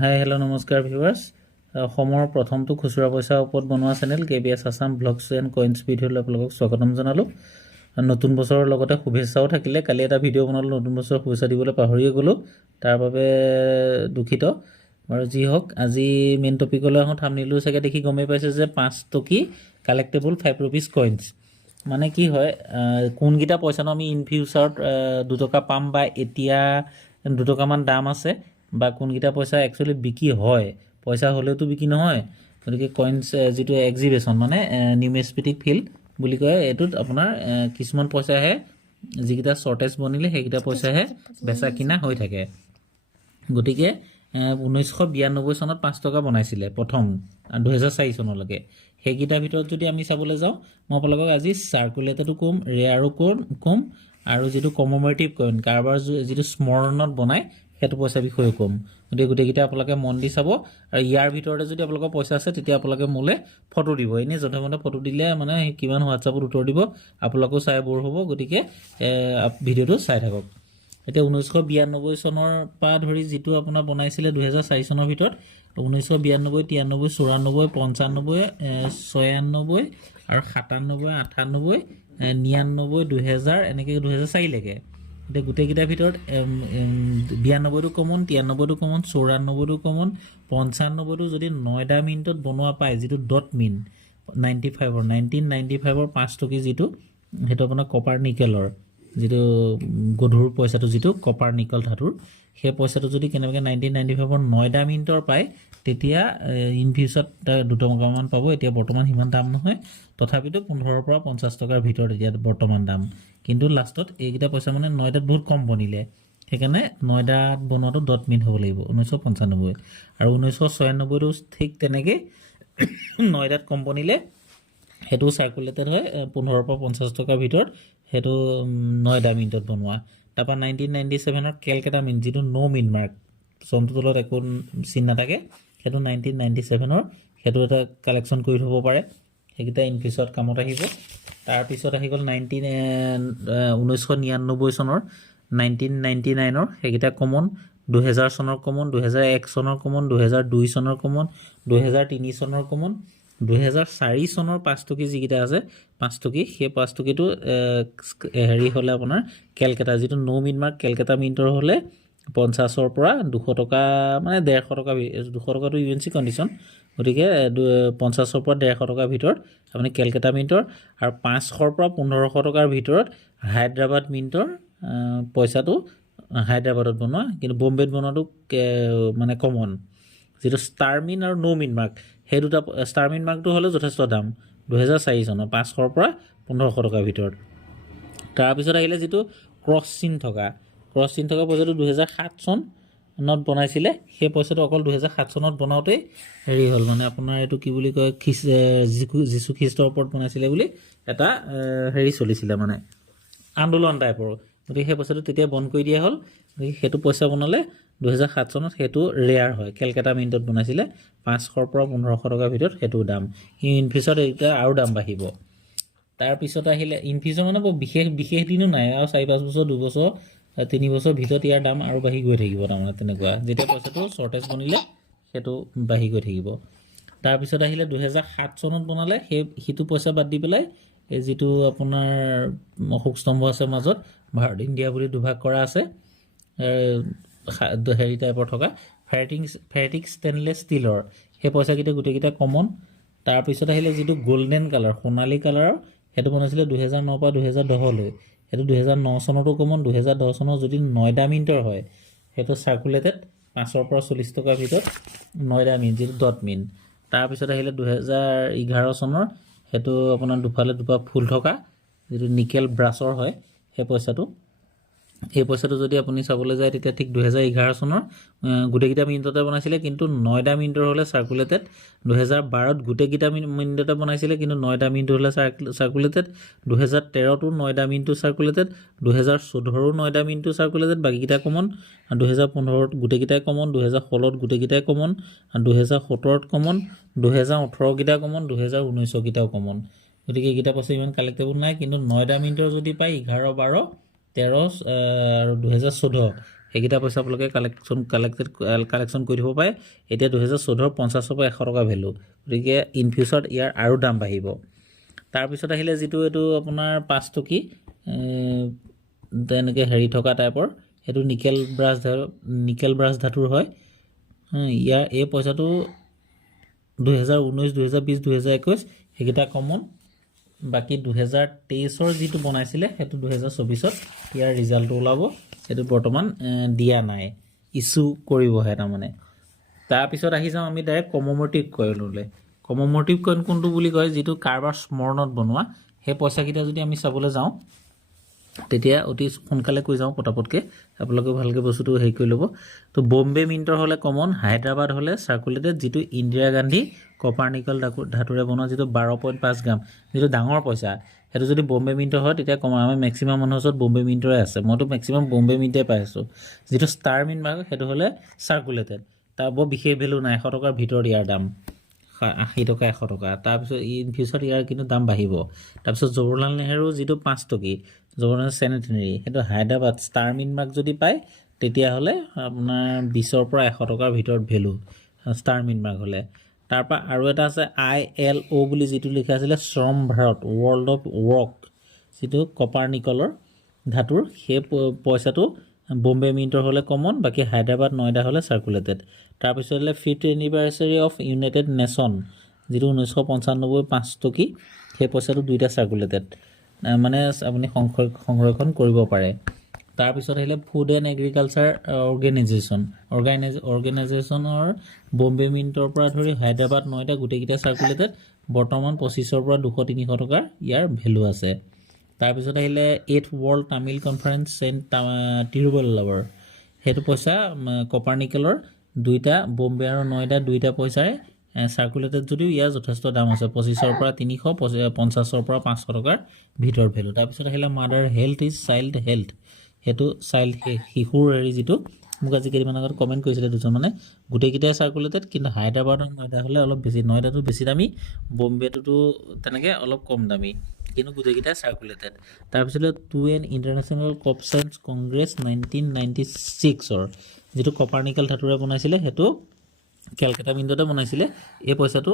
Hi hello' নমস্কাৰ viewers অসমৰ প্ৰথমটো খুচুৰা পইচাৰ ওপৰত বনোৱা channel KBS Assam blogs and coins ভিডিঅ'লৈ আপোনালোকক স্বাগতম জনালোঁ। নতুন বছৰৰ লগতে শুভেচ্ছাও থাকিলে। কালি এটা ভিডিঅ' বনালোঁ, নতুন বছৰৰ শুভেচ্ছা দিবলৈ পাহৰিয়ে গ'লোঁ, তাৰ বাবে দুখিত। আৰু যি হওক, আজি মেইন টপিকলৈ আহোঁ। থাম্বনেইলটো চাগে দেখি গমেই পাইছে যে 5 টকী কালেক্টেবল 5 rupees কইনছ। মানে কি হয়, কোনকেইটা পইচানো আমি ইন ফিউচাৰত 2 টকা পাম বা এতিয়া 2 টকামান দাম আছে, বা কোনকেইটা পইচা একচুৱেলি বিক্ৰী হয়, পইচা হ'লেওতো বিক্ৰী নহয়। গতিকে কইনছ যিটো এক্সিবিশ্যন মানে নিউমেছমেটিক ফিল্ড বুলি কয়, এইটোত আপোনাৰ কিছুমান পইচাহে যিকেইটা শ্বৰ্টেজ বনিলে সেইকেইটা পইচাহে বেচা কিনা হৈ থাকে। গতিকে 1992 চনত 5 টকা বনাইছিলে প্ৰথম, 2004 চনলৈকে। সেইকেইটাৰ ভিতৰত যদি আমি চাবলৈ যাওঁ, মই আপোনালোকক আজি চাৰ্কুলেটেডো ক'ম, ৰেয়াৰো ক'ম, আৰু যিটো কমমেমৰেটিভ কইন, কাৰোবাৰ যিটো স্মৰণত বনায় সেইটো পইচাৰ বিষয়ে ক'ম। গতিকে গোটেইকেইটা আপোনালোকে মন দি চাব। আৰু ইয়াৰ ভিতৰতে যদি আপোনালোকৰ পইচা আছে, তেতিয়া আপোনালোকে মোলৈ ফটো দিব। এনেই যধে মধে ফটো দিলে মানে কিমান হোৱাটছআপত উত্তৰ দিব, আপোনালোকেও চাই বৰ হ'ব। গতিকে ভিডিঅ'টো চাই থাকক। এতিয়া 1992 চনৰ পৰা ধৰি যিটো আপোনাৰ বনাইছিলে 2004 চনৰ ভিতৰত, 1992, 93, 94, 95, 96 আৰু 97, 98, 99, 2000, এনেকৈ 2004লৈকে। এতিয়া গোটেইকেইটাৰ ভিতৰত 92টো কমন, 93টো কমন, 94টো কমন, 95টো যদি 9 মিনিটত বনোৱা পায়, যিটো ডট মিন 1995ৰ 5 টকী যিটো, সেইটো আপোনাৰ কপাৰ নিকেলৰ যিটো গধুৰ পইচাটো, যিটো কপাৰ নিকেল ধাতুৰ, সেই পইচাটো যদি কেনেবাকৈ 1995ৰ 9 মিনিটৰ পায়, তেতিয়া ইন ফিউচাৰত 2 টকামান পাব। এতিয়া বৰ্তমান সিমান দাম নহয়, তথাপিতো 15ৰ পৰা 50 টকাৰ ভিতৰত এতিয়া বৰ্তমান দাম। কিন্তু লাষ্টত এইকেইটা পইচা মানে 9টাত বহুত কম বনিলে, সেইকাৰণে 9টাত বনোৱাটো ডট মিন হ'ব লাগিব 1995। আৰু 1996টো ঠিক তেনেকৈ 9টাত কম বনিলে, সেইটো চাৰ্কুলেটেড হয় 15ৰ পৰা 50 টকাৰ ভিতৰত, সেইটো 9 মিনিটত বনোৱা। তাৰপৰা 1997ৰ কেলকাটা মিন, যিটো ন' মিন মাৰ্ক, চনটোৰ তলত একো চিন নাথাকে, সেইটো 1997ৰ, সেইটো এটা কালেকশ্যন কৰি থ'ব পাৰে। সেইকেইটা ইন ফিউচাৰত কামত আহিব। তাৰপিছত আহি গ'ল 1999 চনৰ, 1999ৰ, সেইকেইটা কমন, 2000 চনৰ কমন, 2001 চনৰ কমন, 2002 চনৰ কমন, 2003 চনৰ কমন, 2004 চনৰ 5 টকী যিকেইটা আছে 5 টকী, সেই 5 টকীটো হেৰি হ'লে আপোনাৰ কেলকাটা, যিটো ন' মিন মাৰ্ক কেলকাটা মিনিটৰ হ'লে 50ৰ পৰা 200 টকা, মানে 150 টকা, 200 টকাটো UNC কণ্ডিশ্যন, গতিকে 50ৰ পৰা 150 টকাৰ ভিতৰত আপুনি কেলকাটা মিনিটৰ, আৰু 500ৰ পৰা 1500 টকাৰ ভিতৰত হায়দৰাবাদ মিনিটৰ পইচাটো হায়দৰাবাদত বনোৱা, কিন্তু বম্বেত বনোৱাটো মানে কমন। যিটো ষ্টাৰ মিন আৰু ন' মিন মাৰ্ক, সেই দুটা, ষ্টাৰ মিন মাৰ্কটো হ'লে যথেষ্ট দাম 2004 চনৰ, 500ৰ পৰা 1500 টকাৰ ভিতৰত। তাৰপিছত আহিলে যিটো ক্ৰছ চিন থকা পইচাটো 2007 চনত বনাইছিলে। সেই পইচাটো অকল 2007 চনত বনাওঁতেই হেৰি হ'ল, মানে আপোনাৰ এইটো কি বুলি কয়, যীশু খ্ৰীষ্টৰ ওপৰত বনাইছিলে বুলি এটা হেৰি চলিছিলে, মানে আন্দোলন টাইপৰ। গতিকে সেই পইচাটো তেতিয়া বন্ধ কৰি দিয়া হ'ল। গতিকে সেইটো পইচা বনালে 2007 চনত, সেইটো ৰেয়াৰ হয়, কেলকাটা মিনিটত বনাইছিলে, 500ৰ পৰা 1500 টকাৰ ভিতৰত, সেইটো দাম। ইন ফিউচাৰত এতিয়া আৰু দাম বাঢ়িব। তাৰপিছত আহিলে ইন ফিউচাৰ, মানে বিশেষ দিনো নাই, আৰু 4-5 বছৰ, 2 বছৰ, 3 বছৰ ভিতৰত ইয়াৰ দাম আৰু বাঢ়ি গৈ থাকিব। তাৰমানে তেনেকুৱা, যেতিয়া পইচাটো শ্বৰ্টেজ বনিলে সেইটো বাঢ়ি গৈ থাকিব। তাৰপিছত আহিলে 2007 চনত বনালে, সেইটো পইচা বাদ দি পেলাই এই যিটো আপোনাৰ অশোক স্তম্ভ আছে মাজত, ভাৰত ইণ্ডিয়া বুলি দুভাগ কৰা আছে, হেৰি টাইপৰ থকা ফেৰেটিক ষ্টেইনলেছ ষ্টীলৰ, সেই পইচাকেইটা গোটেইকেইটা কমন। তাৰপিছত আহিলে যিটো গল্ডেন কালাৰ, সোণালী কালাৰৰ, সেইটো বনাইছিলে 2009 পৰা 2010লৈ, সেইটো 2009 চনতো কমন। 2010 চনৰ যদি 9 মিনিটৰ হয়, সেইটো চাৰ্কুলেটেড 5ৰ পৰা 40 টকাৰ ভিতৰত 9 মিনিট, যিটো ডট মিন। তাৰপিছত আহিলে 2011 চনৰ, সেইটো আপোনাৰ দুফালে দুপাহ ফুল থকা, যিটো নিকেল ব্ৰাছৰ হয়, সেই পইচাটো যদি আপুনি চাবলৈ যায়, তেতিয়া ঠিক 2011 চনৰ গোটেইকেইটা মিনিটতে বনাইছিলে, কিন্তু 9 মিনিটৰ হ'লে চাৰ্কুলেটেড। 2012ত গোটেইকেইটা মিনিটতে বনাইছিলে, কিন্তু 9 মিনিট হ'লে চাৰ্কুলেটেড। 2013টো 9 মিনিটটো চাৰ্কুলেটেড, 2014ৰো 9 মিনিটটো চাৰ্কুলেটেড, বাকীকেইটা কমন। 2015ত গোটেইকেইটাই কমন, 2016ত গোটেইকেইটাই কমন, 2017ত কমন, 2018 কেইটা কমন, 2019 কেইটাও কমন। গতিকে এইকেইটা পইচা ইমান কালেক্টেবল নাই, কিন্তু 9 মিনিটৰ যদি পায় 11, 12, 13 আৰু 2014, সেইকেইটা পইচা আপোনালোকে কালেকশ্যন কৰি দিব পাৰে এতিয়া 2014 50 পৰা 100 টকা ভেলু গতিকে ইন ফিউচাৰত ইয়াৰ আৰু দাম বাঢ়িব তাৰপিছত আহিলে যিটো এইটো আপোনাৰ 5 টকী তেনেকৈ হেৰি থকা টাইপৰ সেইটো নিকেল ব্ৰাছ ধাতুৰ হয় ইয়াৰ এই পইচাটো 2019 2020 2021 সেইকেইটা কমন বাকি 2023 যিটো বনাইছিলে সেইটো 2024 ইয়াৰ ৰিজাল্টটো ওলাব সেইটো বৰ্তমান দিয়া নাই ইস্যু কৰিবহে তাৰমানে তাৰপিছত আহি যাওঁ আমি ডাইৰেক্ট কমমেমৰেটিভ কইনলৈ কমমেমৰেটিভ কইন কোনটো বুলি কয় যিটো কাৰোবাৰ স্মৰণত বনোৱা সেই পইচাকেইটা যদি আমি চাবলৈ যাওঁ তেতিয়া অতি সোনকালে কৈ যাওঁ পটাপটকৈ আপোনালোকে ভালকৈ বস্তুটো হেৰি কৰি ল'ব তো বম্বে মিণ্টৰ হ'লে কমন হায়দৰাবাদ হ'লে চাৰ্কুলেটেড যিটো ইন্দিৰা গান্ধী কপাৰ নিকল ধাতুৰে বনোৱা যিটো 12.5 গ্ৰাম যিটো ডাঙৰ পইচা সেইটো যদি বম্বে মিণ্টৰ হয় তেতিয়া কমন আমি মেক্সিমাম মানুহৰ ওচৰত বম্বে মিণ্টৰে আছে মইতো মেক্সিমাম বম্বে মিণ্টে পাই আছোঁ যিটো ষ্টাৰ মিণ্ট মাৰ্ক সেইটো হ'লে চাৰ্কুলেটেড তাৰ বৰ বিশেষ ভেলু নাই 100 টকাৰ ভিতৰত ইয়াৰ দাম 80 টকা 100 টকা তাৰপিছত ইন ফিউচাৰত ইয়াৰ কিন্তু দাম বাঢ়িব তাৰপিছত জৱাহৰলাল নেহৰু যিটো 5 টকী জৱাহৰলাল চেনিটেৰী সেইটো হায়দৰাবাদ ষ্টাৰ মিণ্ট মাৰ্ক যদি পায় তেতিয়াহ'লে আপোনাৰ 20 পৰা 100 টকাৰ ভিতৰত ভেলু ষ্টাৰ মিণ্ট মাৰ্ক হ'লে তাৰপৰা আৰু এটা আছে ILO বুলি যিটো লিখা আছিলে শ্ৰম ভাৰত ৱৰ্ল্ড অফ ৱৰ্ক যিটো কপাৰ নিকলৰ ধাতুৰ সেই পইচাটো বম্বে মিণ্টৰ হ'লে কমন বাকী হায়দৰাবাদ নয়ডা হ'লে চাৰ্কুলেটেড তাৰপিছত হ'লে 5th anniversary of United nation যিটো 1995 5 টকী সেই পইচাটো দুইটা চাৰ্কুলেটেড মানে আপুনি সংৰক্ষণ কৰিব পাৰে তাৰপিছত আহিলে ফুড এণ্ড এগ্ৰিকালচাৰ অৰ্গেনাইজেশ্যনৰ বম্বে মিণ্টৰ পৰা ধৰি হায়দৰাবাদ নয়ডা গোটেইকেইটা চাৰ্কুলেটেড বৰ্তমান 25 পৰা 200-300 টকাৰ ইয়াৰ ভেলু আছে তাৰপিছত আহিলে 8th world Tamil conference saint তিৰুৱল্লভৰ সেইটো পইচা কপাৰ নিকেলৰ দুইটা বম্বে আৰু নয়ডা দুইটা পইচাৰে চাৰ্কুলেটেড যদিও ইয়াৰ যথেষ্ট দাম আছে 25 পৰা 300 50 পৰা 500 টকাৰ ভিতৰ ভেলু তাৰপিছত আহিলে mother health is child health সেইটো শিশুৰ হেৰি যিটো মোক আজি কেইদিনমান আগত কমেণ্ট কৰিছিলে দুজন মানে গোটেইকেইটাই চাৰ্কুলেটেড কিন্তু হায়দৰাবাদ আৰু নয়ডা হ'লে অলপ বেছি নয়ডাটো বেছি দামী বম্বেটোতো তেনেকৈ অলপ কম দামী কিন্তু গোটেইকেইটাই চাৰ্কুলেটেড তাৰপিছত 2N ইণ্টাৰনেশ্যনেল কপ ছায়েন্স কংগ্ৰেছ 1996 যিটো কপাৰ নিকেল ধাতুৰে বনাইছিলে সেইটো কেলকাতা মিণ্টতে বনাইছিলে এই পইচাটো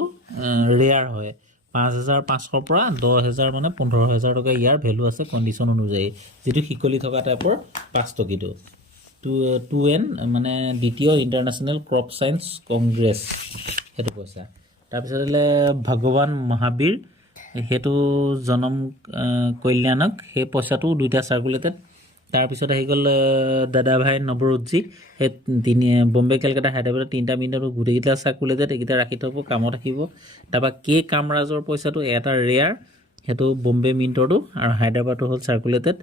ৰেয়াৰ হয় 5,500 পৰা 10,000 মানে 15,000 টকা ইয়াৰ ভেলু আছে কণ্ডিশ্যন অনুযায়ী যিটো শিকলি থকা টাইপৰ 5 টকীটো 2N মানে দ্বিতীয় ইণ্টাৰনেশ্যনেল ক্ৰপ ছায়েন্স কংগ্ৰেছ সেইটো পইচা তাৰপিছত হ'লে ভগৱান মহাবীৰ সেইটো জনম কল্যাণক সেই পইচাটো দুইটা চাৰ্কুলেটেড তাৰপিছত আহি গ'ল দাদাভাই নৱৰোজী সেই বম্বে কেলকাতা হায়দৰাবাদৰ 3টা মিণ্টত গোটেইকেইটা চাৰ্কুলেটেড এইকেইটা ৰাখি থ'ব কামত ৰাখিব তাৰপৰা কে কামৰাজৰ পইচাটো এটা ৰেয়াৰ সেইটো বম্বে মিণ্টৰটো আৰু হায়দৰাবাদটো হ'ল চাৰ্কুলেটেড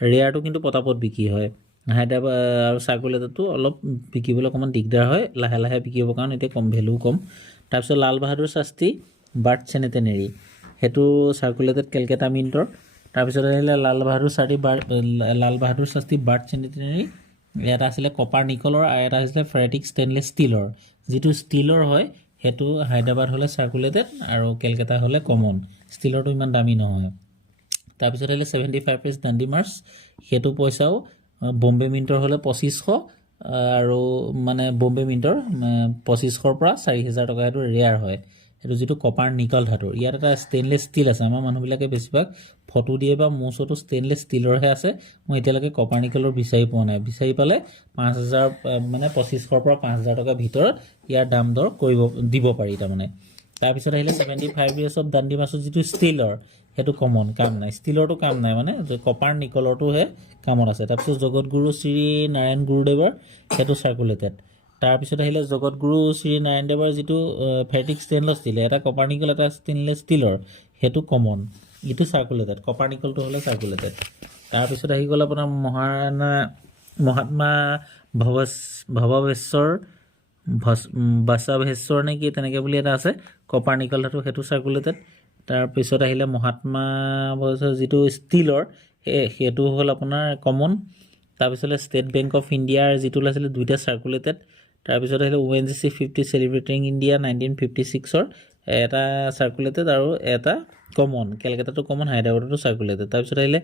ৰেয়াৰটো কিন্তু পটাপট বিক্ৰী হয় হায়দৰাবাদ আৰু চাৰ্কুলেটেডটো অলপ বিকিবলৈ অকণমান দিগদাৰ হয় লাহে লাহে বিকিব কাৰণ এতিয়া কম ভেলু কম তাৰপিছত লাল বাহাদুৰ শাস্ত্ৰী বাৰ্থ চেনিটেৰী সেইটো চাৰ্কুলেটেড কেলকাতা মিণ্টৰ তাৰপিছত আহিলে লাল বাহাদুৰ শাস্ত্ৰী বাৰ্থ চেনিটেৰী এটা আছিলে কপাৰ নিকলৰ আৰু এটা আছিলে ফেৰেটিক ষ্টেইনলেছ ষ্টীলৰ যিটো ষ্টীলৰ হয় সেইটো হায়দৰাবাদ হ'লে চাৰ্কুলেটেড আৰু কেলকাতা হ'লে কমন ষ্টীলৰটো ইমান দামী নহয় তাৰপিছত আহিলে 75 পেজ দাণ্ডি মাৰ্চ সেইটো পইচাও বম্বে মিণ্টৰ হ'লে 2500 আৰু মানে বম্বে মিণ্টৰ 2500 পৰা 4,000 টকা সেইটো ৰেয়াৰ হয় সেইটো যিটো কপাৰ নিকল ধাতুৰ ইয়াত এটা ষ্টেইনলেছ ষ্টীল আছে আমাৰ মানুহবিলাকে বেছিভাগ ফটো দিয়ে বা মোৰ ওচৰতো ষ্টেইনলেছ ষ্টীলৰহে আছে মই এতিয়ালৈকে কপাৰ নিকলৰ বিচাৰি পোৱা নাই বিচাৰি পালে 5,000 মানে 2500 পৰা 5,000 টকাৰ ভিতৰত ইয়াৰ দাম দৰ দিব পাৰি তাৰমানে তাৰপিছত আহিলে 75 ইয়াৰ্ছ অফ দাণ্ডি মাৰ্চৰ যিটো ষ্টীলৰ সেইটো কমন কাম নাই ষ্টীলৰটো কাম নাই মানে কপাৰ নিকলৰটোহে কামত আছে তাৰপিছত জগতগুৰু শ্ৰী নাৰায়ণ গুৰুদেৱৰ সেইটো চাৰ্কুলেটেড তাৰপিছত আহিলে জগতগুৰু শ্ৰী নাৰায়ণ দেৱৰ যিটো ফেৰেটিক ষ্টেইনলেছ ষ্টীল এটা কপাৰ নিকল এটা ষ্টেইনলেছ ষ্টীলৰ সেইটো কমন ইটো চাৰ্কুলেটেড কপাৰ নিকলটো হ'লে চাৰ্কুলেটেড তাৰপিছত আহি গ'ল আপোনাৰ মহাত্মা বাসাভেশ্বৰ নে কি তেনেকৈ বুলি এটা আছে কপাৰ নিকল ধাতু সেইটো চাৰ্কুলেটেড তাৰপিছত আহিলে মহাত্মা যিটো ষ্টীলৰ সেইটো হ'ল আপোনাৰ কমন তাৰপিছত ষ্টেট বেংক অফ ইণ্ডিয়াৰ যিটো ওলাইছিলে দুইটা চাৰ্কুলেটেড তাৰপিছত আহিলে ONGC 50 চেলিব্ৰেটিং ইণ্ডিয়া 1956 এটা চাৰ্কুলেটেড আৰু এটা কমন কেলকাতাটো কমন হায়দৰাবাদতো চাৰ্কুলেটেড তাৰপিছত আহিলে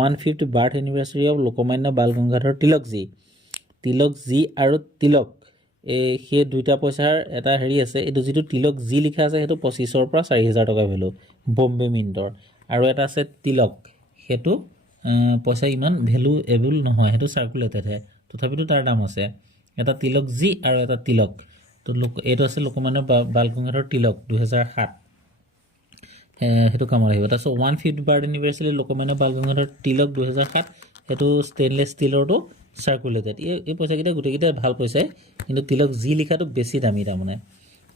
150 birth anniversary of Lokmanya Bal Gangadhar Tilak ji আৰু তিলক সেই দুইটা পইচাৰ এটা হেৰি আছে এইটো যিটো তিলক জি লিখা আছে সেইটো 2500 পৰা 4000 টকা ভেলু বম্বে মিণ্টৰ আৰু এটা আছে তিলক সেইটো পইচা ইমান ভেলুএবল নহয় সেইটো সাৰ্কুলেটেডহে তথাপিতো তাৰ দাম আছে এটা তিলক জি আৰু এটা তিলক তো এইটো আছে লোকমান্য বালগংগাধৰ তিলক 2007 সেইটো কামত আহিব তাৰপিছত 1/5 বাৰ্ড এনিভাৰ্চাৰী লোকমান্য বালগংগাধৰ তিলক 2007 সেইটো ষ্টেইনলেছ ষ্টিলৰটো সাৰ্কুলেটেড এই পইচাকেইটা গোটেইকেইটা ভাল পইচাই কিন্তু তিলক জি লিখাটো বেছি দামী তাৰমানে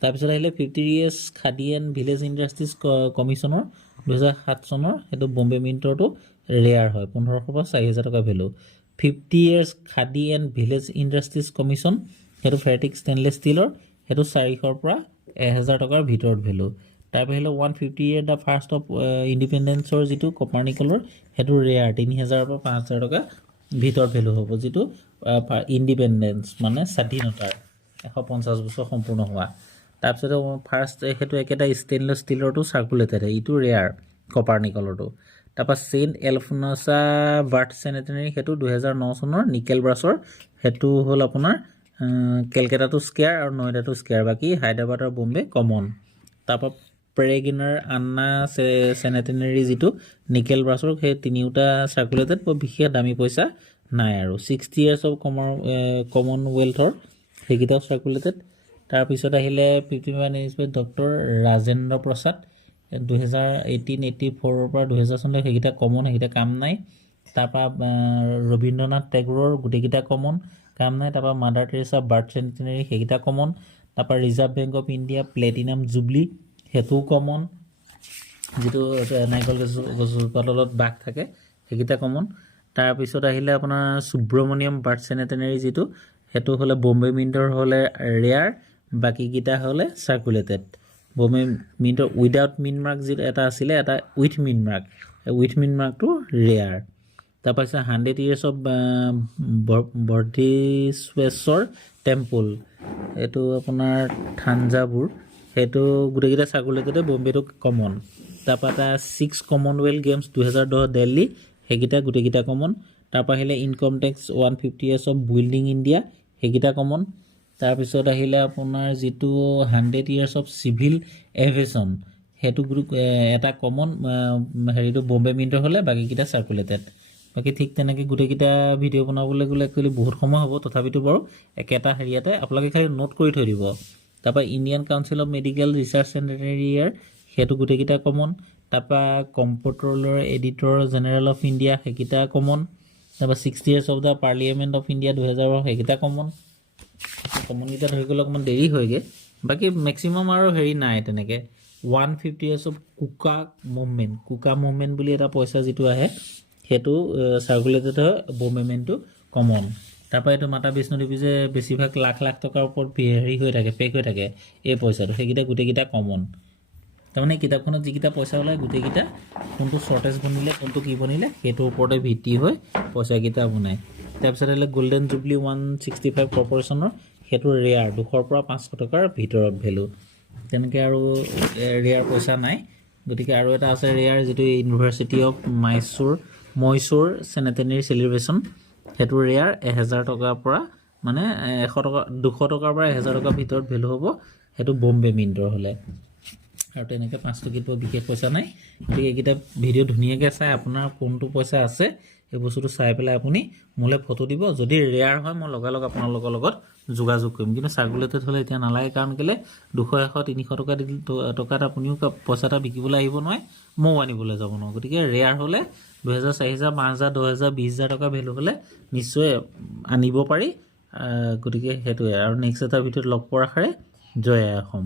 তাৰপিছত আহিলে 50 years khadi and village industries কমিশ্যনৰ 2007 চনৰ সেইটো বম্বে মিণ্টৰটো ৰেয়াৰ হয় 1500 পৰা 4000 টকা value 50 years khadi and village industries commission সেইটো ফেৰটিক ষ্টেইনলেছ ষ্টিলৰ সেইটো 400 পৰা 1000 টকাৰ ভিতৰত ভেলু তাৰপৰা আহিলে 150 year দ্য ফাৰ্ষ্ট অফ ইণ্ডিপেণ্ডেঞ্চৰ যিটো কপাৰ্নিকলৰ সেইটো ৰেয়াৰ 3000 পৰা 5000 টকা ভিতৰত ভেলু হ'ব যিটো ইণ্ডিপেণ্ডেঞ্চ মানে স্বাধীনতাৰ 150 বছৰ সম্পূৰ্ণ হোৱা তাৰপিছত ফাৰ্ষ্ট সেইটো একেটা ষ্টেইনলেছ ষ্টিলৰটো সাৰ্কুলেটেড এইটো ৰেয়াৰ কপাৰ্নিকলৰটো তাৰপৰা চেইণ্ট এলফনছা বাৰ্থ চেনেটেৰী সেইটো 2009 চনৰ নিকেল ব্ৰাছৰ সেইটো হ'ল আপোনাৰ কেলকাতাটো স্কেয়াৰ আৰু নয়ডাটো স্কেয়াৰ বাকী হায়দৰাবাদ আৰু বম্বে কমন তাৰপৰা প্ৰেগিনাৰ আন্না চেনেটেৰী যিটো নিকেল ব্ৰাছৰ সেই তিনিওটা সাৰ্কুলেটেড বৰ বিশেষ দামী পইচা নাই আৰু 60 years অফ কমনৱেলথৰ সেইকেইটাও সাৰ্কুলেটেড তাৰপিছত আহিলে 51 years ডক্টৰ ৰাজেন্দ্ৰ প্ৰসাদ 2018-84 পৰা 2000 চনলৈ সেইকেইটা কমন সেইকেইটা কাম নাই তাৰপৰা ৰবীন্দ্ৰনাথ টেগোৰৰ গোটেইকেইটা কমন কাম নাই তাৰপৰা মাদাৰ টেৰেছা বাৰ্থ চেণ্টেনাৰী সেইকেইটা কমন তাৰপৰা reserve bank of India platinum jubilee সেইটোও কমন যিটো নাৰিকল গছজোপাৰ তলত বাঘ থাকে সেইকেইটা কমন তাৰপিছত আহিলে আপোনাৰ সুব্ৰমণিয়ম বাৰ্থ চেনেটেৰী যিটো সেইটো হ'লে বম্বে মিণ্টৰ হ'লে ৰেয়াৰ বাকীকেইটা হ'লে সাৰ্কুলেটেড বম্বে মিণ্টৰ উইদাউট মিন মাৰ্ক যিটো এটা আছিলে এটা উইথ মিন মাৰ্কটো ৰেয়াৰ তাৰপাছত 100 years অফ বৰ্ধিশ্বেশ্বৰ টেম্পল এইটো আপোনাৰ থাঞ্জাভুৰ সেইটো গোটেইকেইটা সাৰ্কুলেটেডে বম্বেটো কমন তাৰপৰা এটা 6 কমনৱেলথ গেমছ 2010 দিল্লী সেইকেইটা গোটেইকেইটা কমন তাৰপৰা আহিলে income tax 150 years of building India সেইকেইটা কমন তাৰপিছত আহিলে আপোনাৰ যিটো 100 years অফ চিভিল এভিয়েশ্যন সেইটো গ্ৰুপ এটা কমন হেৰিটো বম্বে মিণ্টৰ হ'লে বাকীকেইটা সাৰ্কুলেটেড বাকী ঠিক তেনেকৈ গোটেইকেইটা ভিডিঅ' বনাবলৈ গ'লে একচুৱেলি বহুত সময় হ'ব তথাপিতো বাৰু একেটা হেৰিয়াতে আপোনালোকে খালি নোট কৰি থৈ দিব তাৰপৰা Indian council of medical research চেণ্টেৰিয়াৰ সেইটো গোটেইকেইটা কমন তাৰপৰা comptroller auditor general of India সেইকেইটা কমন তাৰপৰা 60 years of the parliament of India 2000 সেইকেইটা কমনকেইটা ধৰি গ'লে অকণমান দেৰি হয়গৈ বাকী মেক্সিমাম আৰু হেৰি নাই তেনেকৈ 150 years অফ কুকা মুভমেণ্ট বুলি এটা পইচা যিটো আহে সেইটো সাৰ্কুলেটেড হয় বম্বে মিণ্টটো কমন তাৰপৰা এইটো মাতা বিষ্ণু দেৱী যে বেছিভাগ লাখ টকাৰ ওপৰত হেৰি হৈ থাকে পেক হৈ থাকে এই পইচাটো সেইকেইটা গোটেইকেইটা কমন তাৰমানে কিতাপখনত যিকেইটা পইচা ওলায় গোটেইকেইটা কোনটো শ্বৰ্টেজ বনিলে কোনটো কি বনিলে সেইটোৰ ওপৰতে ভিত্তি হৈ পইচাকেইটা বনায় তাৰপিছত আহিলে গল্ডেন জুবলি 165 কৰ্পৰেশ্যনৰ সেইটো ৰেয়াৰ 200 পৰা 500 টকাৰ ভিতৰত ভেলু তেনেকৈ আৰু ৰেয়াৰ পইচা নাই গতিকে আৰু এটা আছে ৰেয়াৰ যিটো university of Mysore sanitary celebration সেইটো ৰেয়াৰ 1000 টকাৰ পৰা মানে 100 টকা 200 টকাৰ পৰা 1000 টকাৰ ভিতৰত ভেলু হ'ব সেইটো বম্বে মিণ্টৰ হ'লে আৰু তেনেকৈ 5 টকীত বিশেষ পইচা নাই গতিকে এইকেইটা ভিডিঅ' ধুনীয়াকৈ চাই আপোনাৰ কোনটো পইচা আছে এই বস্তুটো চাই পেলাই আপুনি মোলৈ ফটো দিব যদি ৰেয়াৰ হয় মই লগালগ আপোনালোকৰ লগত যোগাযোগ কৰিম কিন্তু সাৰ্কুলেটেড হ'লে এতিয়া নালাগে কাৰণ কেলৈ 200 100 300 টকাত আপুনিও পইচা এটা বিকিবলৈ আহিব নোৱাৰে ময়ো আনিবলৈ যাব নোৱাৰোঁ গতিকে ৰেয়াৰ হ'লে 2000 4000 5000 10000 20000 টকা ভেলু হ'লে নিশ্চয় আনিব পাৰি গতিকে সেইটোৱে আৰু নেক্সট এটা ভিডিঅ'ত লগ পোৱাৰ আশাৰে জয় আই অসম